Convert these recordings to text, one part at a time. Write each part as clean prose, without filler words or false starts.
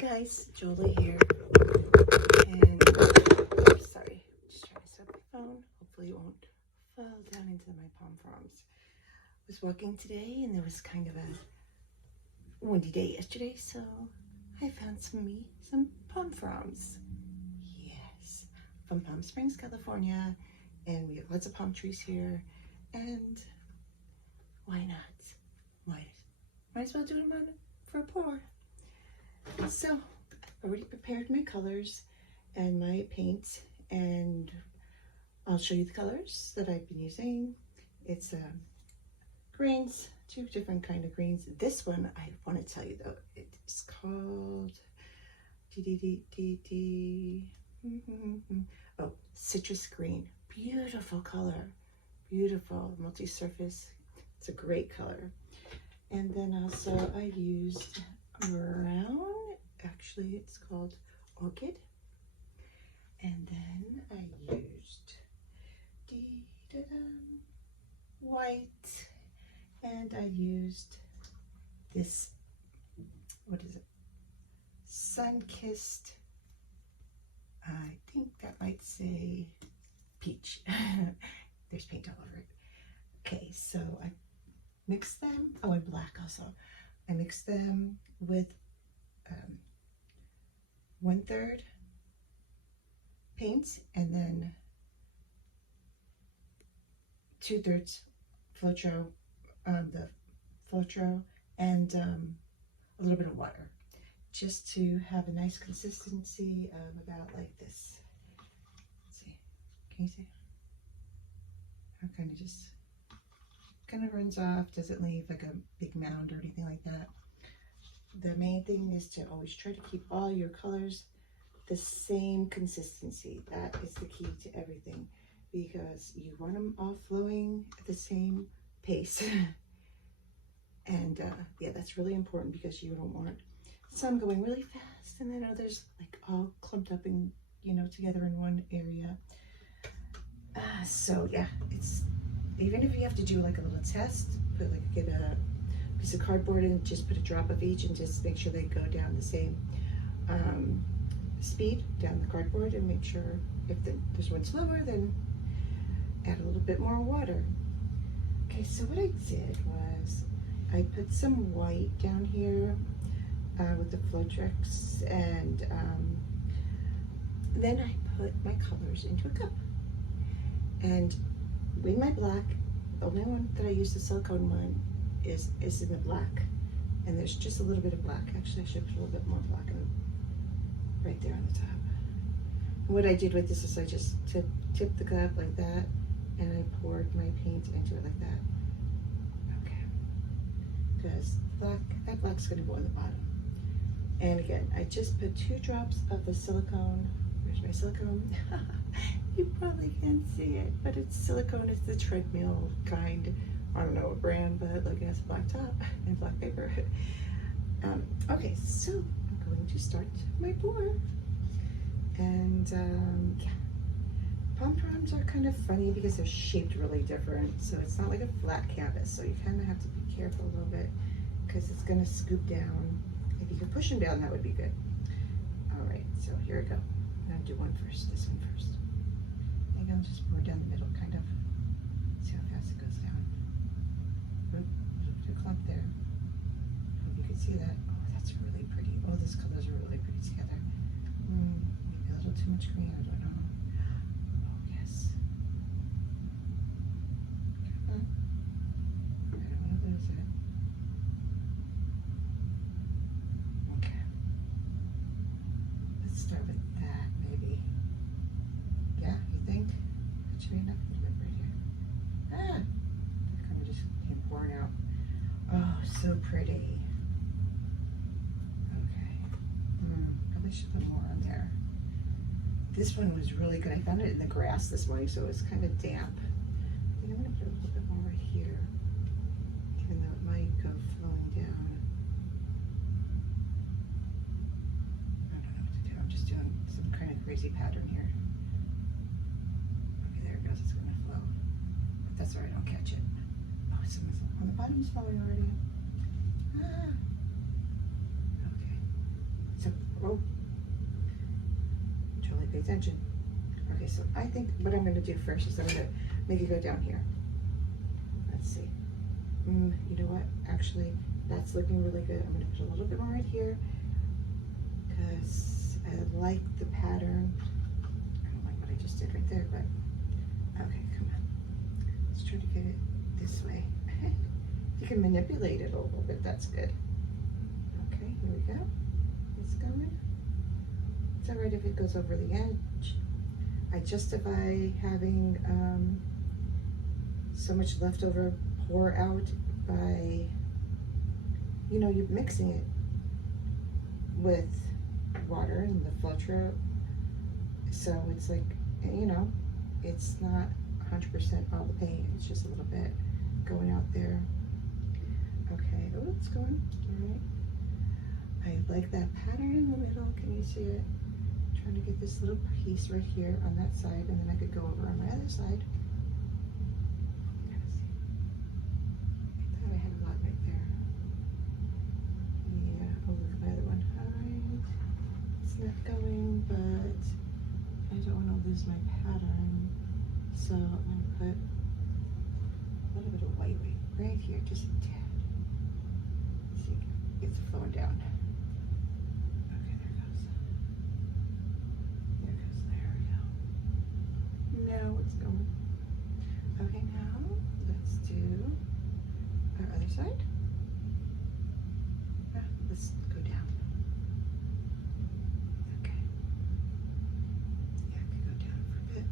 guys, Jolie here, and sorry, just trying to set up my phone. Hopefully it won't fall down into my palm fronds. I was walking today and there was kind of a windy day yesterday, so I found some palm fronds. Yes, from Palm Springs, California, and we have lots of palm trees here, and why not? Might as well do them on for a pour. So I already prepared my colors and my paint, and I'll show you the colors that I've been using. It's greens, two different kind of greens. This one I want to tell you though, it's called oh, citrus green. Beautiful color, beautiful multi-surface. It's a great color. And then also I used brown, actually it's called orchid, and then I used white, and I used this, what is it, sun-kissed, I think that might say peach. There's paint all over it. Okay, so I mixed them, oh, and black also. I mixed them with 1/3 paint and then 2/3 Floetrol, the Floetrol, and a little bit of water, just to have a nice consistency of about like this. Let's see, can you see? How kind of just kind of runs off, doesn't leave like a big mound or anything like that. The main thing is to always try to keep all your colors the same consistency. That is the key to everything, because you want them all flowing at the same pace. And yeah, that's really important, because you don't want some going really fast and then others like all clumped up and, you know, together in one area. So yeah, it's, even if you have to do like a little test, get a piece of cardboard and just put a drop of each and just make sure they go down the same speed down the cardboard, and make sure if there's one slower, then add a little bit more water. Okay, so what I did was I put some white down here with the Floetrol, and then I put my colors into a cup. And with my black, the only one that I use, the silicone one, is in the black, and there's just a little bit of black. Actually, I should put a little bit more black in, right there on the top. And what I did with this is I just tipped the cup like that, and I poured my paint into it like that. Okay, because that black's going to go on the bottom. And again, I just put 2 drops of the silicone. Where's my silicone? You probably can't see it, but it's silicone. It's the treadmill kind. I don't know what brand, but look, it has a black top and black paper. Okay, so I'm going to start my pour. And yeah, palm fronds are kind of funny because they're shaped really different. So it's not like a flat canvas. So you kind of have to be careful a little bit, because it's going to scoop down. If you could push them down, that would be good. All right, so here we go. I'm going to do one first, this one first. I think I'll just pour down the middle, kind of. See how fast it goes down. Oop, there's a clump there. Hope you can see that. Oh, that's really pretty. Oh, those colors are really pretty together. Maybe a little too much green, I don't know. Oh, yes. I don't want to lose it. Okay. Let's start with that, maybe. Yeah, you think? That should be enough. Right here. Ah! That kind of just came pouring out. Oh, so pretty. Okay. Probably should put more on there. This one was really good. I found it in the grass this morning, so it's kind of damp. I think I'm going to put a little bit more right here, even though it might go flowing down. I don't know what to do. I'm just doing some kind of crazy pattern here. Okay, there it goes. It's going to flow. But that's all right. I'll catch it. Oh, it's on the bottom. It's flowing already. Ah. Okay. So Oh, Jolie, pay attention. Okay, so I think what I'm gonna do first is I'm gonna make it go down here. Let's see. You know what? Actually, that's looking really good. I'm gonna put a little bit more right here because I like the pattern. I don't like what I just did right there, but okay, come on. Let's try to get it this way. You can manipulate it a little bit, that's good. Okay, here we go. It's going. It's all right if it goes over the edge. I justify having so much leftover pour out by, you know, you're mixing it with water and the filter. So it's like, you know, it's not 100% all the paint, it's just a little bit going out there. Okay, oh, it's going, all right. I like that pattern in the middle, can you see it? I'm trying to get this little piece right here on that side, and then I could go over on my other side. I thought I had a lot right there. Yeah, over my other one. All right, it's not going, but I don't want to lose my pattern. So I'm gonna put a little bit of white right here, just a tad. See, it's flowing down. Okay, there it goes. There it goes, there we go. Now it's going. Okay, now let's do our other side. Let's go down. Okay. Yeah, I could go down for a bit.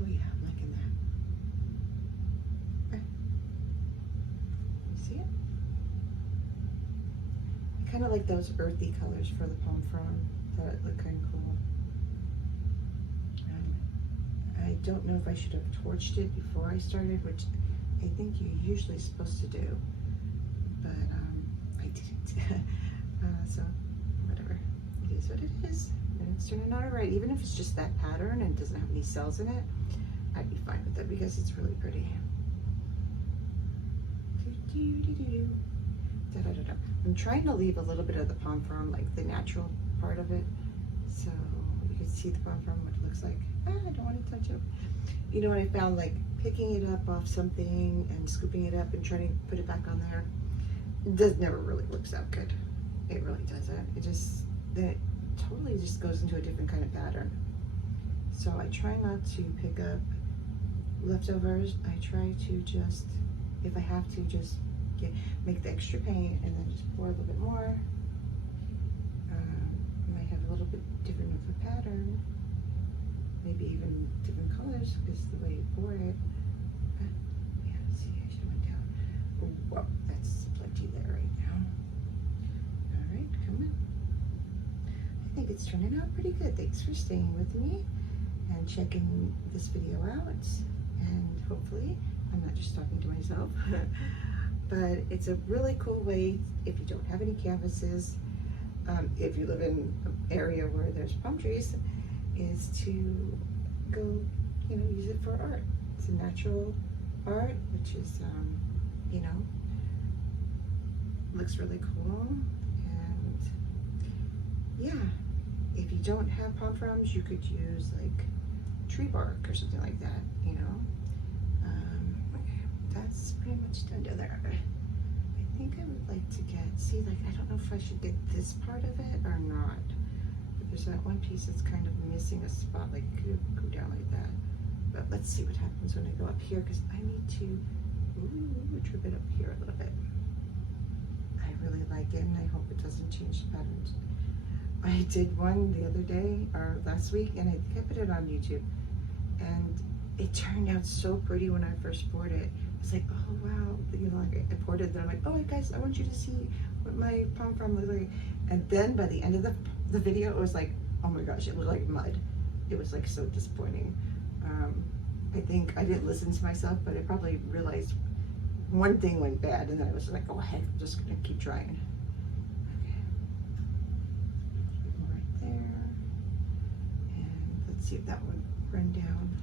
Oh yeah, I'm liking that. Okay. You see it? I kind of like those earthy colors for the palm frond. Thought it looked kind of cool. I don't know if I should have torched it before I started, which I think you're usually supposed to do, but I didn't. So whatever, it is what it is, and it's turning out all right. Even if it's just that pattern and doesn't have any cells in it, I'd be fine with it because it's really pretty. I'm trying to leave a little bit of the palm frond, like the natural part of it, so you can see the palm frond, what it looks like. I don't want to touch it. You know what I found, like picking it up off something and scooping it up and trying to put it back on there, never really works out good. It really doesn't. It just, then it totally just goes into a different kind of pattern. So I try not to pick up leftovers. I try to just, if I have to, just make the extra paint and then just pour a little bit more. Might have a little bit different of a pattern. Maybe even different colors because the way you pour it. Yeah, see, I should have went down. Oh, whoa, that's plenty there right now. All right, come on. I think it's turning out pretty good. Thanks for staying with me and checking this video out. And hopefully, I'm not just talking to myself, but it's a really cool way if you don't have any canvases, if you live in an area where there's palm trees, is to go, you know, use it for art. It's a natural art, which is, you know, looks really cool. And yeah, if you don't have palm fronds, you could use like tree bark or something like that, you know. Okay, that's pretty much done down there. I think I would like to get, see, like, I don't know if I should get this part of it or not. There's that one piece that's kind of missing a spot, like go down like that. But let's see what happens when I go up here, because I need to trip it up here a little bit. I really like it, and I hope it doesn't change the patterns. I did one the other day, or last week, and I think I put it on YouTube. And it turned out so pretty when I first poured it. It's like, oh wow, you know, like I poured it, then I'm like, oh guys, I want you to see what my palm frond looks like. And then by the end of the video, it was like, oh my gosh, it looked like mud. It was like so disappointing. I think I didn't listen to myself, but I probably realized one thing went bad, and then I was like, oh heck, I'm just gonna keep trying. Okay, right there, and let's see if that would run down.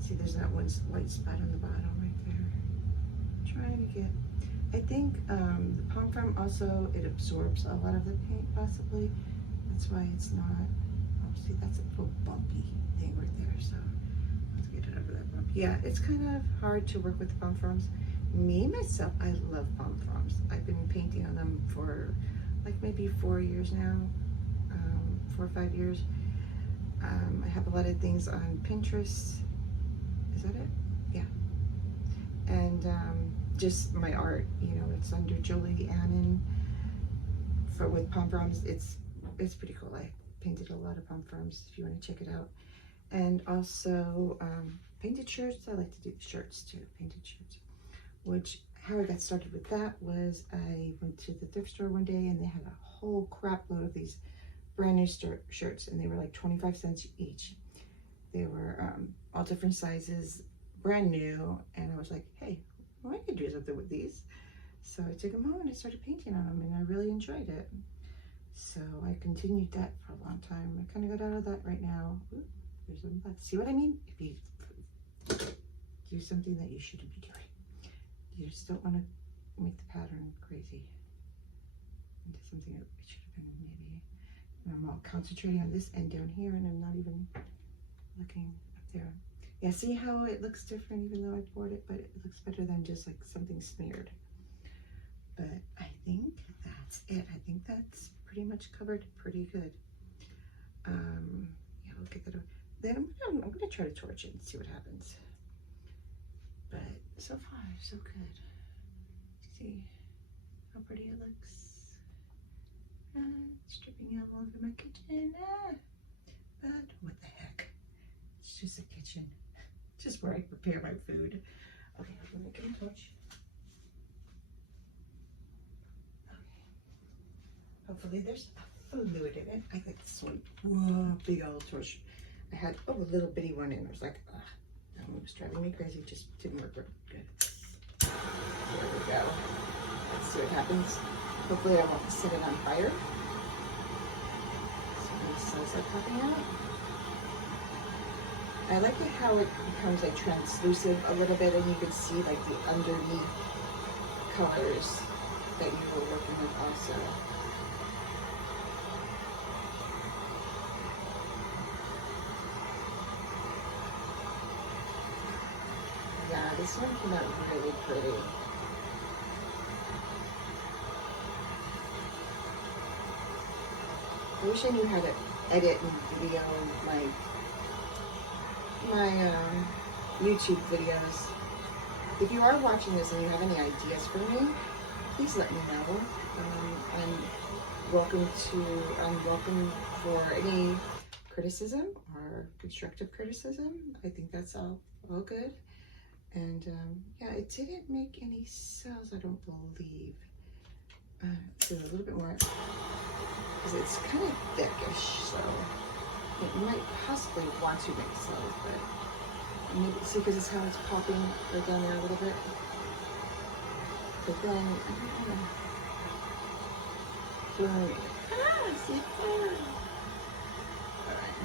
See, there's that one white spot on the bottom right there. I'm trying to get, I think the palm frond also, it absorbs a lot of the paint possibly. That's why it's not, oh, see, that's a little bumpy thing right there. So let's get it over that bump. Yeah, it's kind of hard to work with the palm fronds. Me, myself, I love palm fronds. I've been painting on them for like maybe 4 years now, 4 or 5 years. I have a lot of things on Pinterest. Is that it? Yeah. And just my art, you know, it's under Jolie with palm fronds. It's pretty cool. I painted a lot of palm fronds if you want to check it out. And also painted shirts. I like to do the shirts too, painted shirts. Which, how I got started with that was I went to the thrift store one day and they had a whole crap load of these brand new shirts, and they were like 25 cents each. They were all different sizes, brand new, and I was like, hey, well, I could do something with these. So I took them home and I started painting on them, and I really enjoyed it. So I continued that for a long time. I kind of got out of that right now. Ooh, there's one left. See what I mean? If you do something that you shouldn't be doing, you just don't want to make the pattern crazy into something that it should have been maybe. And I'm all concentrating on this end down here, and I'm not even looking up there. Yeah, see how it looks different even though I poured it, but it looks better than just like something smeared. But I think that's it. I think that's pretty much covered pretty good. Yeah, we'll get that over. Then I'm gonna try to torch it and see what happens. But so far, so good. See how pretty it looks. It's dripping all over my kitchen. But what the heck? It's just a kitchen. Just where I prepare my food. Okay, I'm gonna make it a torch. Okay. Hopefully there's a fluid in it. I like this one. Whoa, big old torch. I had a little bitty one and I was like, that one was driving me crazy. Just didn't work good. There we go. Let's see what happens. Hopefully I won't set it on fire. So these cells are popping out. I like it how it becomes like translucent a little bit, and you can see like the underneath colors that you were working with also. Yeah, this one came out really pretty. I wish I knew how to edit and video my YouTube videos. If you are watching this and you have any ideas for me, please let me know. I'm welcome for any criticism or constructive criticism. I think that's all good. And yeah, it didn't make any cells, I don't believe. So a little bit more, because it's kind of thickish, so it might possibly want to make cells, but maybe see, because it's how it's popping right down there a little bit. But then I don't know. Blurring. See it there. Alright.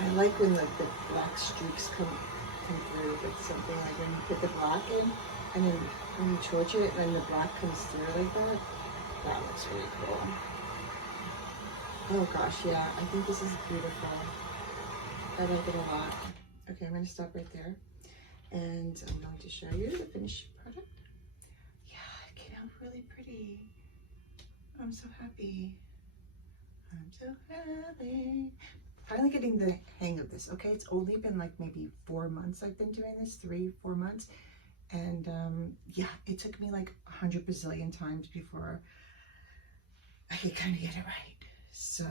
I like when the black streaks come through with something, like when you put the black in, and then when you torch it and the black comes through like that. That looks really cool. Oh gosh, yeah, I think this is beautiful. I like it a lot. Okay, I'm going to stop right there, and I'm going to show you the finished product. Yeah, it came out really pretty. I'm so happy. I'm so happy. Finally getting the hang of this. Okay, it's only been like maybe 4 months I've been doing this, 3-4 months, and yeah, it took me like 100 bazillion times before I could kind of get it right. So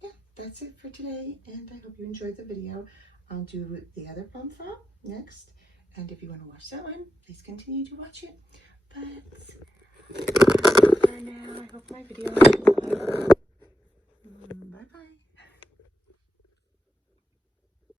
yeah, that's it for today, and I hope you enjoyed the video. I'll do the other palm frond next, and if you want to watch that one, please continue to watch it. But for now, I hope my video bye bye.